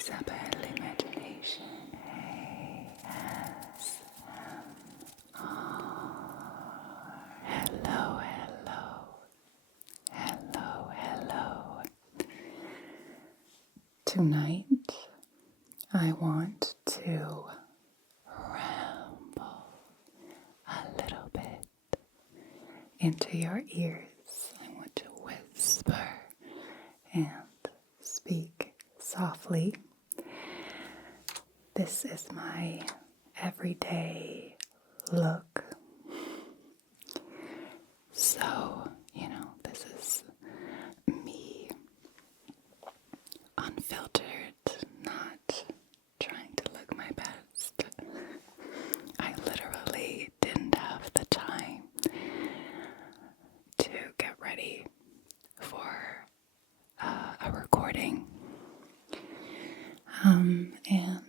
Isabel Imagination ASMR. Hello, hello, hello, hello. Tonight, I want to ramble a little bit into your ears. I want to whisper and speak softly. This is my everyday look. So, this is me, unfiltered, not trying to look my best. I literally didn't have the time to get ready for a recording. And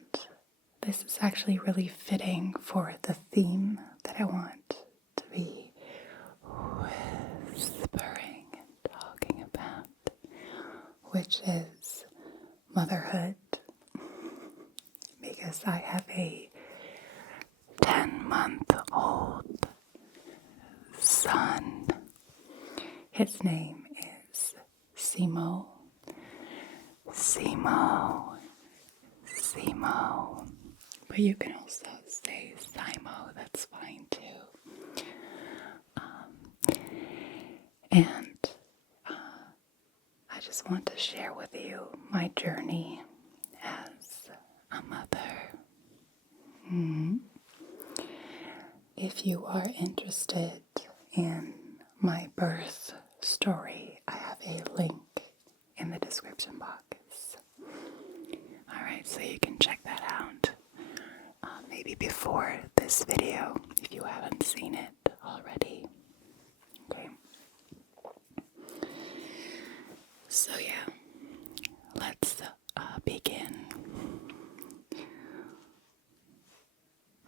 this is actually really fitting for the theme that I want to be whispering and talking about, which is motherhood. Because I have a 10-month-old son. His name is Simo. But you can also say Simo, that's fine too. And I just want to share with you my journey as a mother. If you are interested in my birth story, I have a link in the description box. Alright, so you can check that out maybe before this video if you haven't seen it already. Okay. So yeah, let's begin.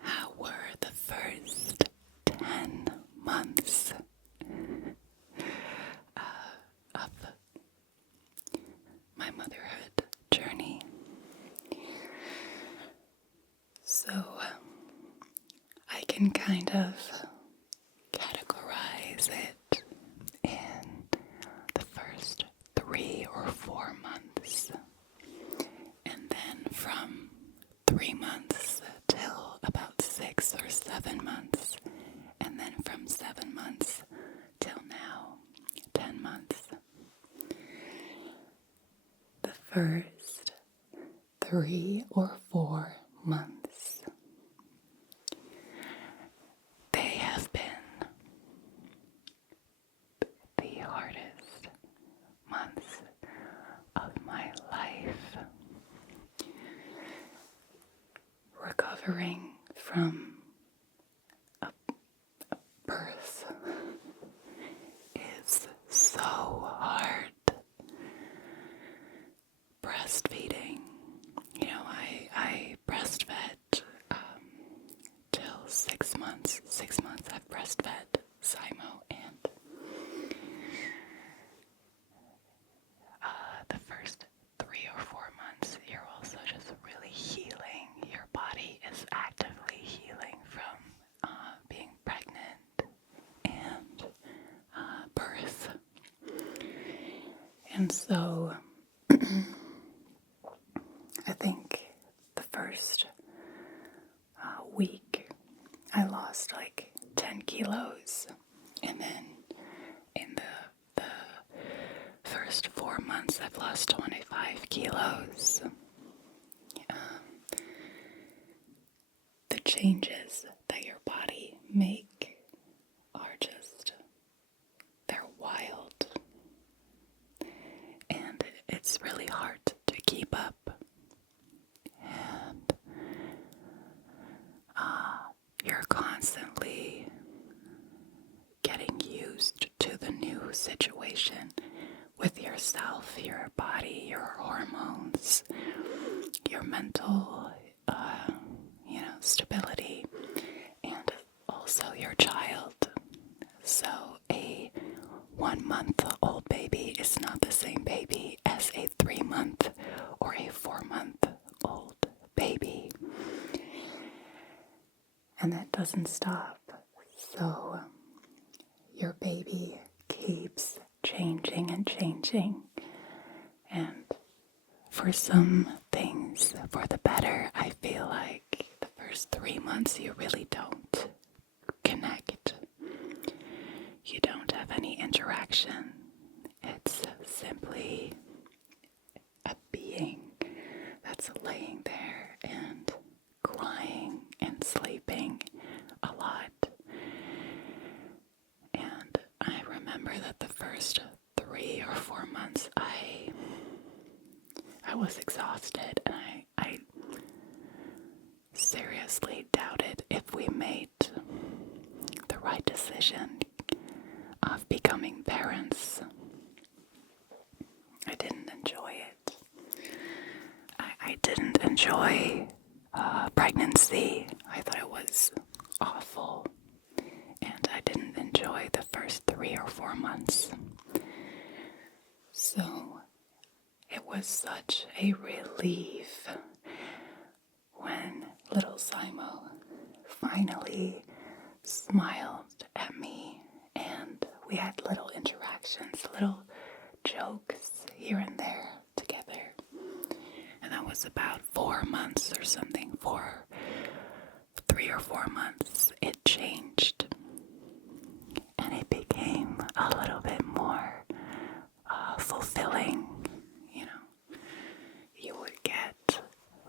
How were the first 10 months of my motherhood journey? So I can kind of categorize it in the first 3 or 4 months, and then from 3 months till about 6 or 7 months, and then from 7 months till now, 10 months. The first 3 or 4 months, they have been the hardest months of my life. Recovering from a birth is so hard. Breastfeeding, I breastfed till 6 months. 6 months I've breastfed Simo, and the first 3 or 4 months you're also just really healing. Your body is actively healing from being pregnant and birth. And so I think the first week I lost like 10 kilos, and then in the first 4 months I've lost 25 kilos. The changes that your body make are just, they're wild, and it's really hard to keep up. And you're constantly getting used to the new situation with yourself, your body, your hormones, your mental, stability, and also your child. So a 1-month-old baby is not the same baby as a 3-month or a 4-month And that doesn't stop. So your baby keeps changing and changing. And for some things, for the better, I feel like the first 3 months you really don't connect. You don't have any interaction. It's simply a being that's laying there and crying and sleeping a lot. And I remember that the first 3 or 4 months I was exhausted, and I seriously doubted if we made the right decision of becoming parents. I didn't enjoy it. I didn't enjoy pregnancy. I thought it was awful. And I didn't enjoy the first 3 or 4 months. So it was such a relief when little Simo finally smiled at me, and we had little interactions, little jokes here and there together. And that was about 4 months or something. For 3 or 4 months, it changed. And it became a little bit more fulfilling. You know, you would get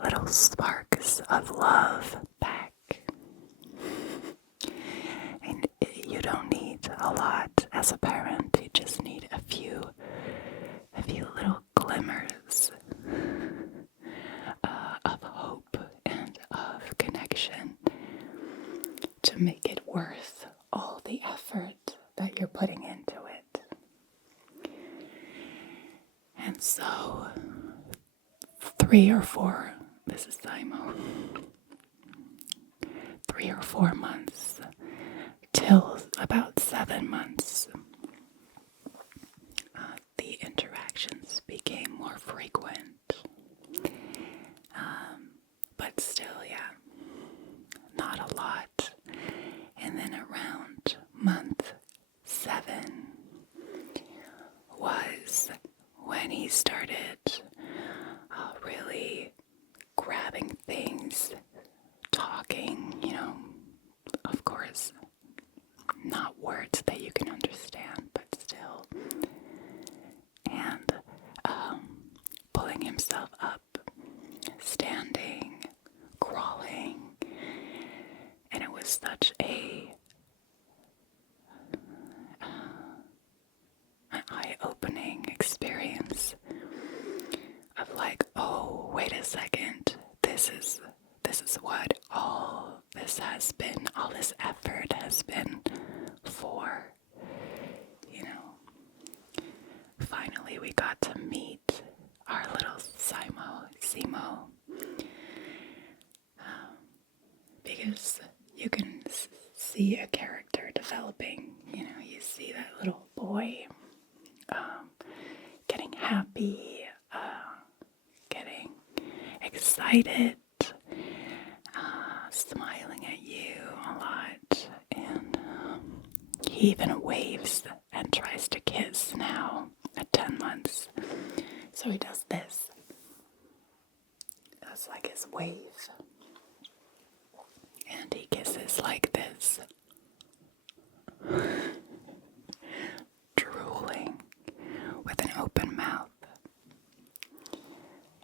little sparks of love back. And you don't need a lot as a parent. You just need a few little glimmers of hope and of connection to make it worth all the effort that you're putting into it. And so 3 or 4, this is Simo, 3 or 4 months till about 7 months, the interactions became more frequent. But still, yeah, not a lot. And then around month 7 was when he started really grabbing things, talking, of course, not words that you can understand, but still. And pulling himself up, standing, crawling. And it was such an eye-opening experience of like, oh, wait a second, this is what all this has been, all this effort has been for. Finally we got to meet our little Simo, because you can see a character developing. You see that little boy getting happy, getting excited, smiling at you a lot, and he even waves and tries to kiss now at 10 months. So he does this. That's like his wave. And he kisses like this. Drooling with an open mouth.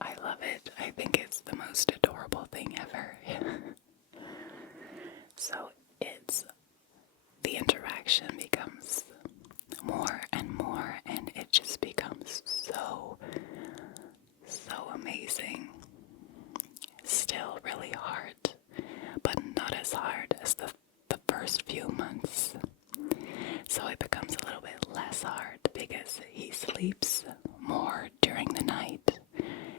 I love it. I think it's the most adorable thing ever. So the interaction becomes more and more, and it just becomes so amazing. Still really hard, but not as hard as the first few months. So it becomes a little bit less hard because he sleeps more during the night.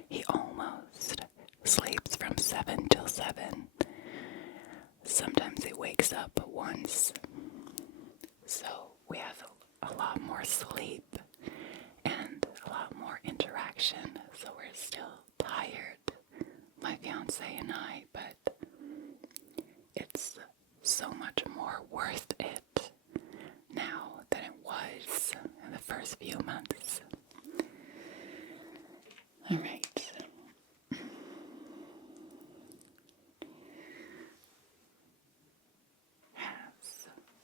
He almost sleeps from 7 till 7. Sometimes he wakes up once. So we have a lot more sleep and a lot more interaction. So we're still tired, my fiance and I, but it's so much more worth it now than it was in the first few months. All right.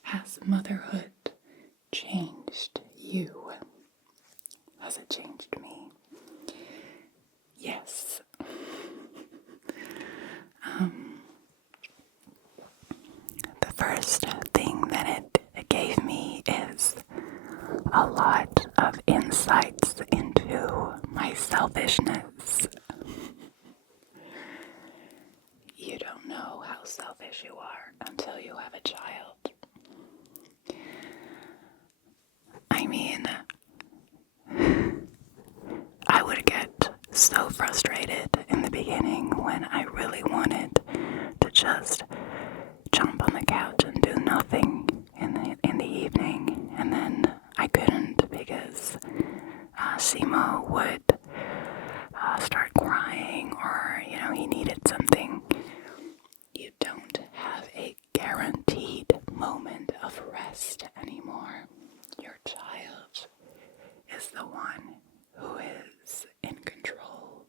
Has motherhood changed you? Has it changed me? Yes. The first thing that it gave me is a lot of insights into my selfishness. You don't know how selfish you are until you have a child. I mean, I would get so frustrated in the beginning when I really wanted to just jump on the couch and do nothing in the evening, and then I couldn't because Simo would start crying, or he needed something. You don't have a guaranteed moment of rest anymore. Your child is the one who is in control.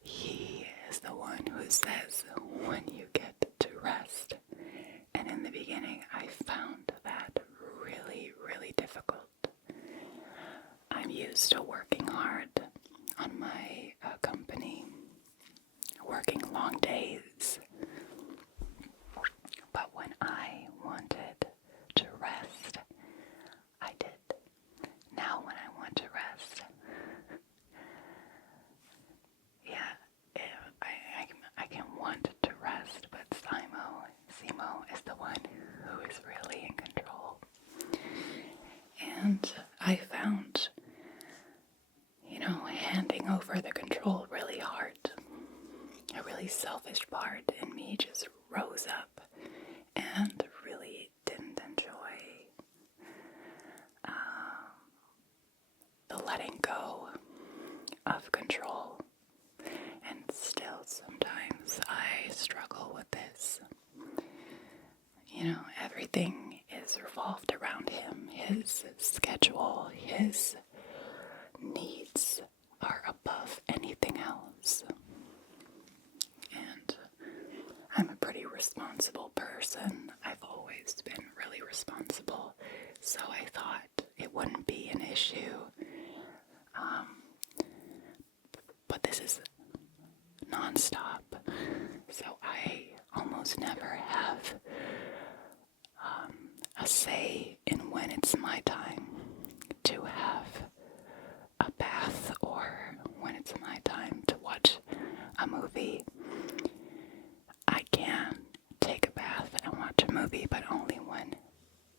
He is the one who says when you get to rest. And in the beginning, I found that really, really difficult. I'm used to working hard on my company, working long days. But when I wanted to rest, I did. Now when I want to rest, I can want to rest, but Simo is the one who is really in control. And I found, handing over the control really hard. A really selfish part in me just rose up and really didn't enjoy the letting go of control. And still sometimes I struggle with this. Everything is revolved around him. His schedule, his needs are above anything else. And I'm a pretty responsible person. I've always been really responsible. So I thought it wouldn't be an issue. But this is nonstop. So I almost never have a say in when it's my time to have a bath, or when it's my time to watch a movie. I can take a bath and watch a movie, but only when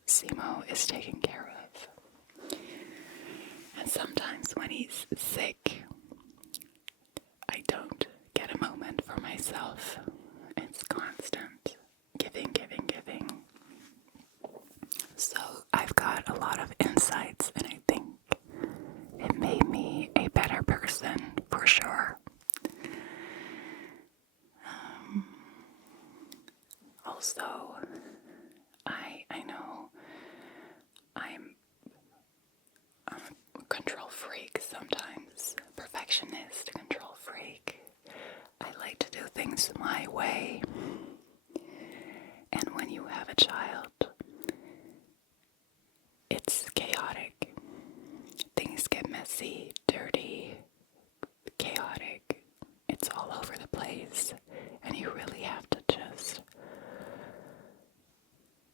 Simo is taken care of. And sometimes when he's sick, I don't get a moment for myself. It's constant giving. So I've got a lot of insights, and I think it made me a better person for sure. Also, I know I'm a control freak sometimes, perfectionist, control freak. I like to do things my way. And when you have a child, it's chaotic. Things get messy, dirty, chaotic. It's all over the place. And you really have to just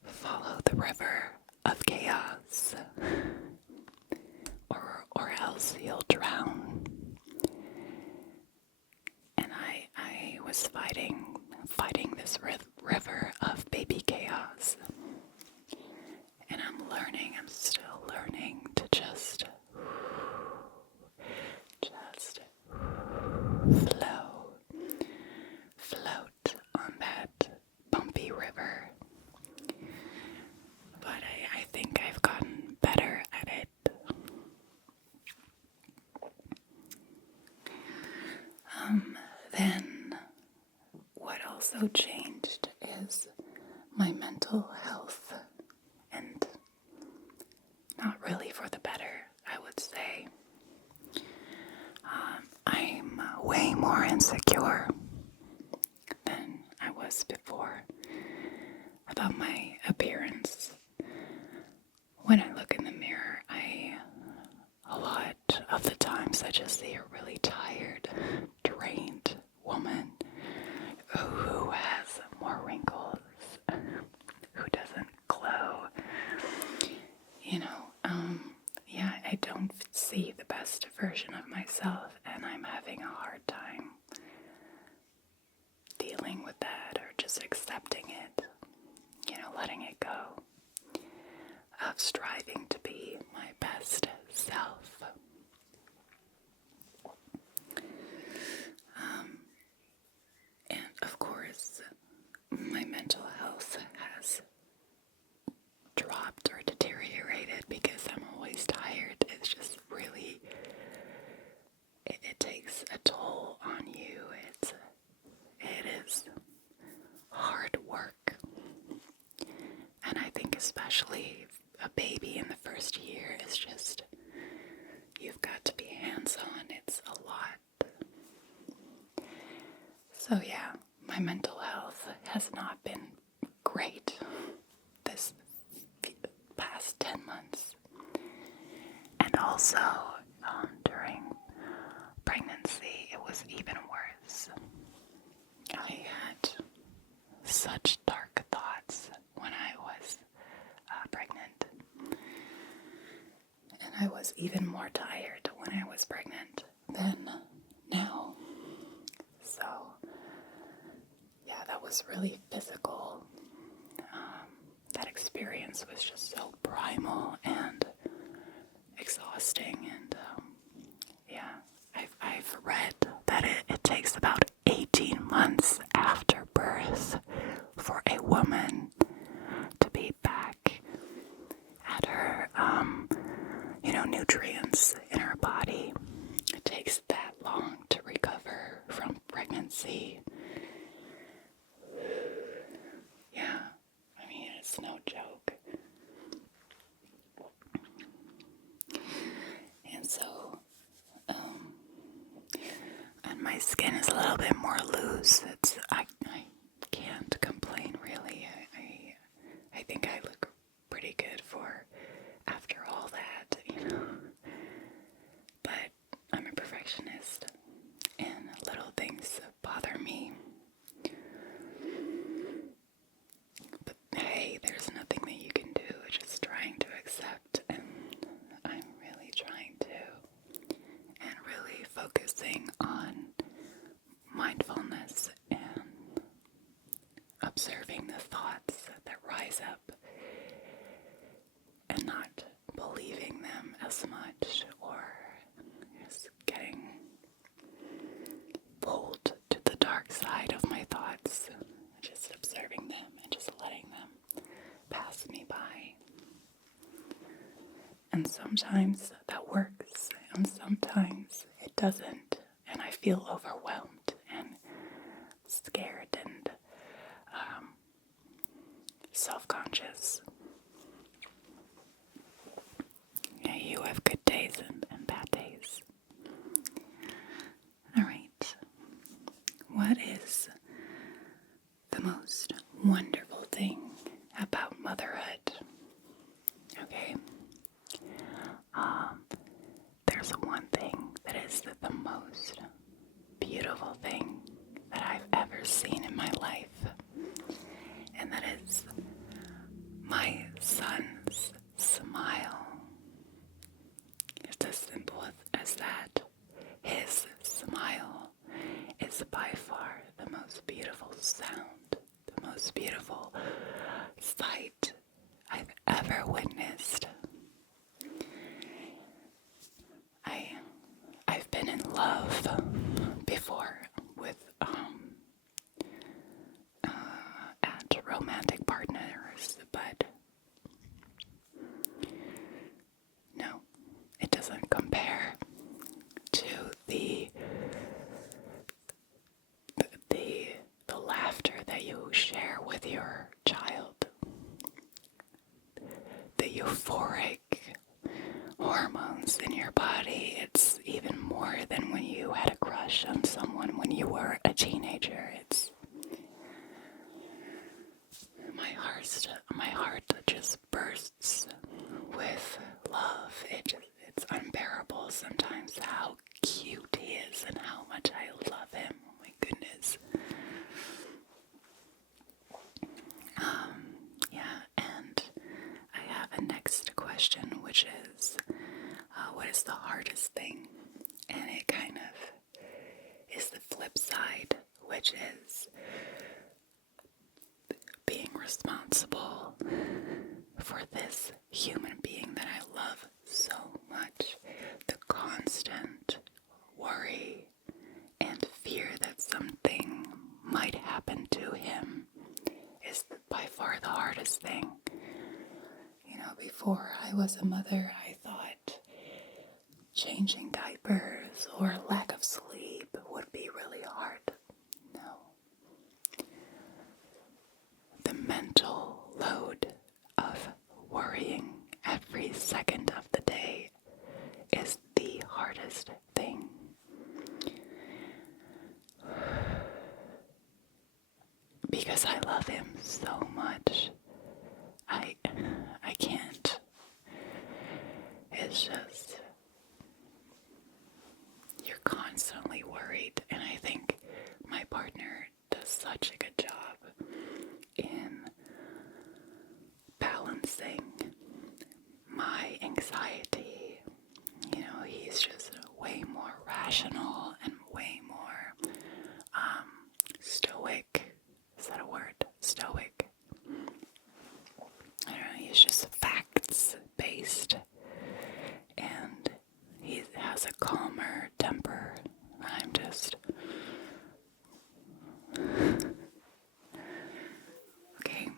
follow the river of chaos, or else you'll drown. And I was fighting this river of baby chaos. And I'm still learning to just float on that bumpy river. But I think I've gotten better at it. Then what also changed way more insecure than I was before about my appearance. When I look in the mirror, a lot of the times I just see a really tired, drained woman who has more wrinkles, who doesn't glow. Yeah, I don't see the best version of myself, and I'm having a hard time dealing with that or just accepting it, letting it go, of striving to be my best self. And of course, my mental health has dropped or deteriorated because I'm always tired. It's just really, it takes a toll on you. It is hard work. And I think especially a baby in the first year is just, you've got to be hands-on. It's a lot. So yeah, my mental health has not been great this past 10 months. And also, during pregnancy, it was even worse. I had such dark thoughts when I was pregnant. And I was even more tired when I was pregnant than now. So, yeah, that was really physical. That experience was just so primal and exhausting. And, I've read that it takes about 18 months after birth for a woman to be back at her, nutrients in her body. It takes that long to recover from pregnancy. Yeah, it's no joke. And so, and my skin is a little bit more loose. I can't complain really. I think I look pretty good for after all that, But I'm a perfectionist, and little things bother me. But hey, there's nothing that you can do, just trying to accept, and I'm really trying to, and really focusing on mindfulness and observing the thoughts that rise up and not believing them as much, or just getting pulled to the dark side of my thoughts, just observing them and just letting them pass me by. And sometimes that works, and sometimes it doesn't, and I feel overwhelmed and scared and self-conscious. Yeah, you have good days and bad days. All right. What is the most wonderful thing about motherhood? Okay. There's one thing that is the most beautiful thing that I've ever seen in my life, and that is my son's smile. It's as simple as that. His smile is by far the most beautiful sound, the most beautiful sight I've ever witnessed. I've been in love before with at romantic partners, but no, it doesn't compare to the laughter that you share with your child, the euphoric hormones in your body. It's even more than when you had a crush on someone. teenager. It's my heart just bursts with love. It's unbearable sometimes how cute he is and how much I love him. Oh my goodness. Yeah, and I have a next question, which is, what is the hardest thing? And it kind of is the flip side, which is being responsible for this human being that I love so much. The constant worry and fear that something might happen to him is by far the hardest thing. You know, before I was a mother, I thought changing diapers or lack of sleep would be really hard. No. The mental load of worrying every second of the day is the hardest thing. Because I love him so much. I can't. It's just, you're constantly worried, and I think my partner does such a good job in balancing my anxiety. You know, he's just way more rational and way more stoic. Is that a word? Stoic. I don't know, he's just facts-based, and he has a calmer temper. I'm just... Okay.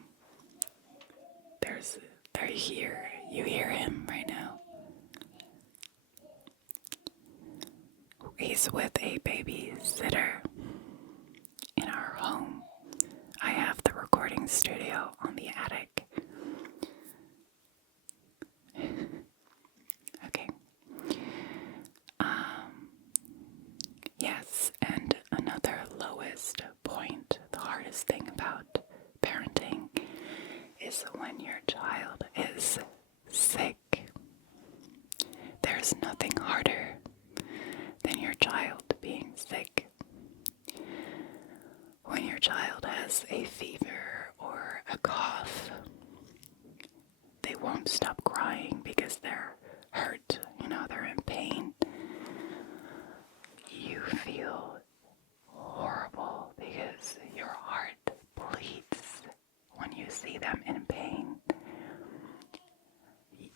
They're here. You hear him right now. He's with a babysitter in our home. I have the recording studio on the attic. Okay. Yes, and another lowest point, the hardest thing about parenting is when your child is sick. There's nothing harder than your child being sick. When your child has a fever or a cough, they won't stop crying because they're hurt, they're in pain. You feel horrible because your heart bleeds when you see them in pain.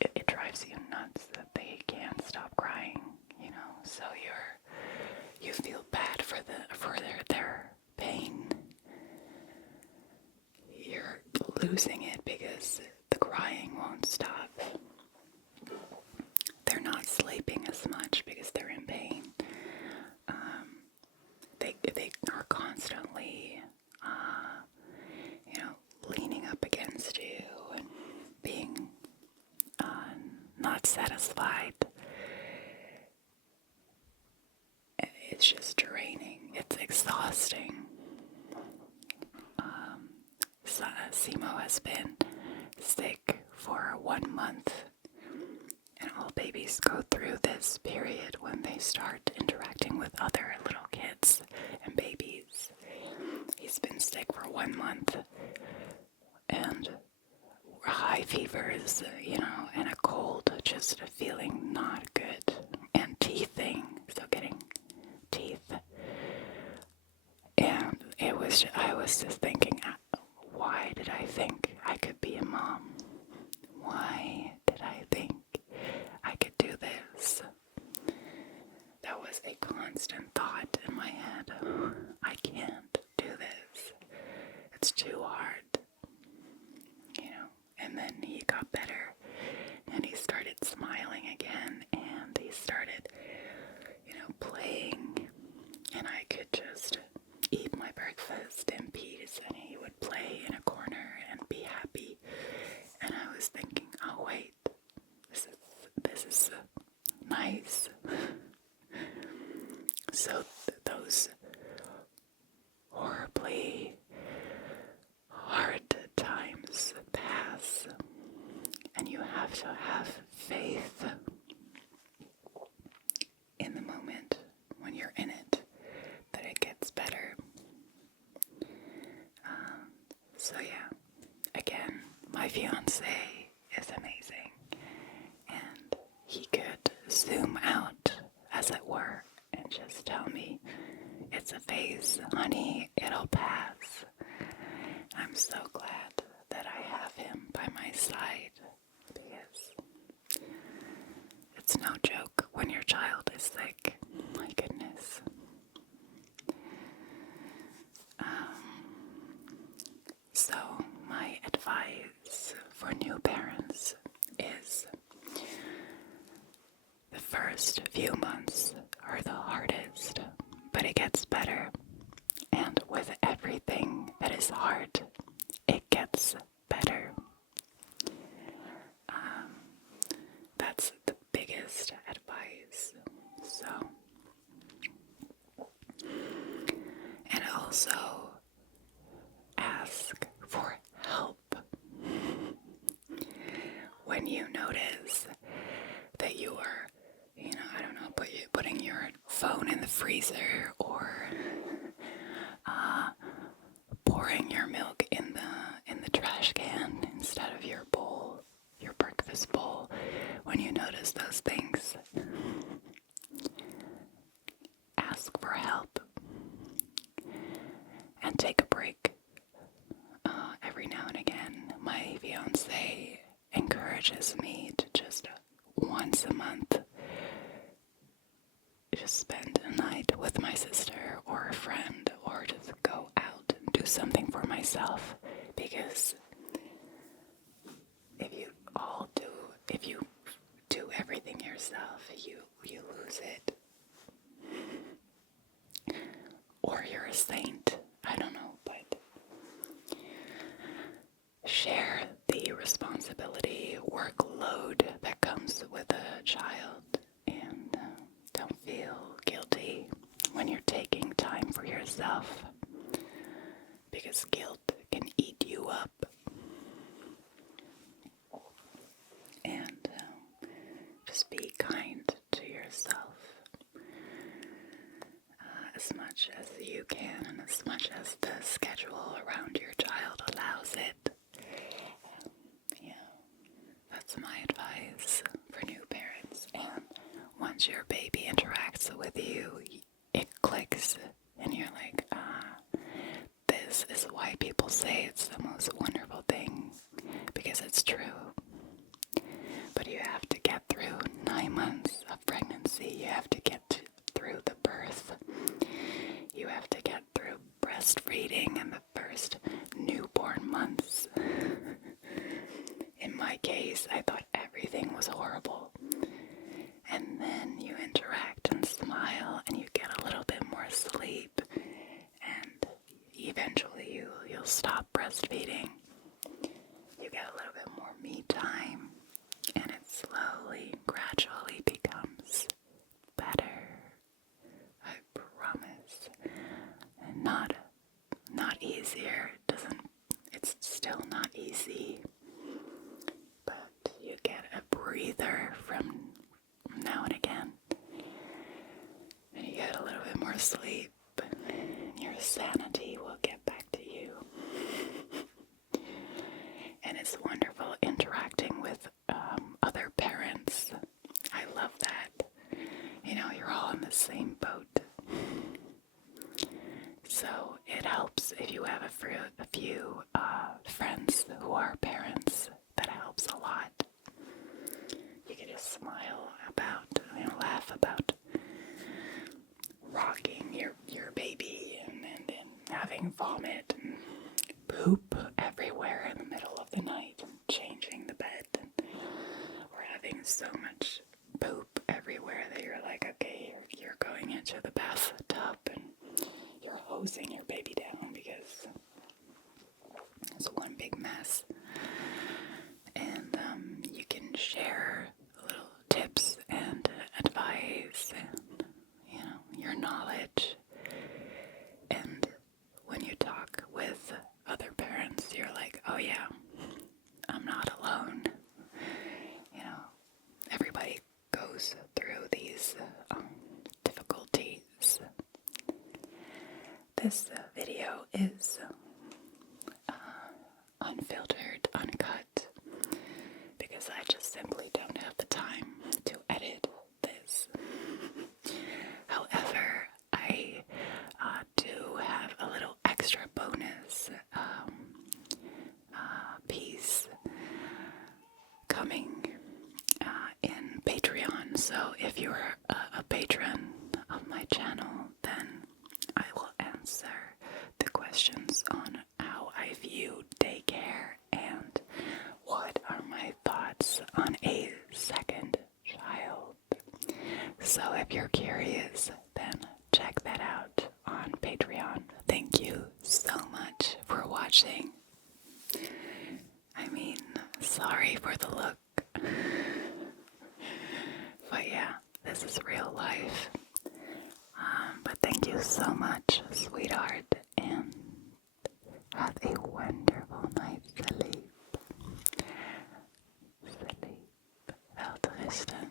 It drives you nuts that they can't stop crying, so you feel bad for their pain. You're losing it because the crying won't stop. They're not sleeping as much because they're in pain. They are constantly, leaning up against you and being not satisfied. It's just draining. It's exhausting. Simo has been sick for 1 month, and all babies go through this period when they start interacting with other little kids and babies. He's been sick for 1 month, and high fevers, and a cold, just feeling not good, and teething, so getting teeth. And I was just thinking, why did I think I could be a mom? Why did I think I could do this? That was a constant thought in my head. I can't do this. It's too hard. And then he got better, and he started smiling again, and he started, playing, and I could just eat my breakfast in peace, and he would play in a corner and be happy. And I was thinking, oh wait, this is nice. So those fiance is amazing, and he could zoom out, as it were, and just tell me, it's a phase, honey, it'll pass. I'm so glad that I have him by my side, because it's no joke when your child is sick. My goodness. So my advice for new parents is the first few months are the hardest, but it gets better. And with everything that is hard, it gets better. That's the biggest advice. So, and also ask for help when you notice that you are, I don't know, putting your phone in the freezer, or pouring your milk in the trash can instead of your bowl, your breakfast bowl. When you notice those things, ask for help and take a break. Every now and again, my fiance encourages me to just once a month just spend a night with my sister or a friend, or just go out and do something for myself, because if you do everything yourself, you lose it. Or you're a saint, I don't know, but share the responsibility, workload that comes with a child, and don't feel guilty when you're taking time for yourself, because guilt can eat you up. And just be kind to yourself as much as you can, and as much as the schedule around your child allows it. That's my advice for new parents. And once your baby interacts with you, it clicks, and you're like, this is why people say it's the most wonderful thing, because it's true. But you have to get through 9 months of pregnancy. You have to get through the birth. You have to get through breastfeeding and the first newborn months. In my case, I thought everything was horrible. And then you interact and smile, and you get a little bit more sleep, and eventually you'll stop breastfeeding. You get a little bit more me time, and it slowly, gradually becomes better. I promise. And not easier. It's still not easy. But you get a breather from now and again. And you get a little bit more sleep. And your sanity will get back to you. And it's wonderful interacting with other parents. I love that. You're all in the same boat. So it helps if you have a few friends who are parents. That helps a lot. You can just smile about, laugh about rocking your baby, and then having vomit and poop everywhere in the middle of the night, and changing the bed, or having so much poop everywhere that you're like, okay, you're going into the bathtub and you're hosing your baby down because it's one big mess. And you can share little tips and advice and, your knowledge. And when you talk with other parents, you're like, oh yeah, I'm not alone. Everybody goes through these difficulties. This video is unfiltered, uncut, So if you're a patron of my channel, then I will answer the questions on how I view daycare and what are my thoughts on a second child. So if you're curious, then check that out on Patreon. Thank you so much for watching. I mean, sorry for the look. But yeah, this is real life. But thank you so much, sweetheart, and have a wonderful night's sleep. Sleep. Welterusten.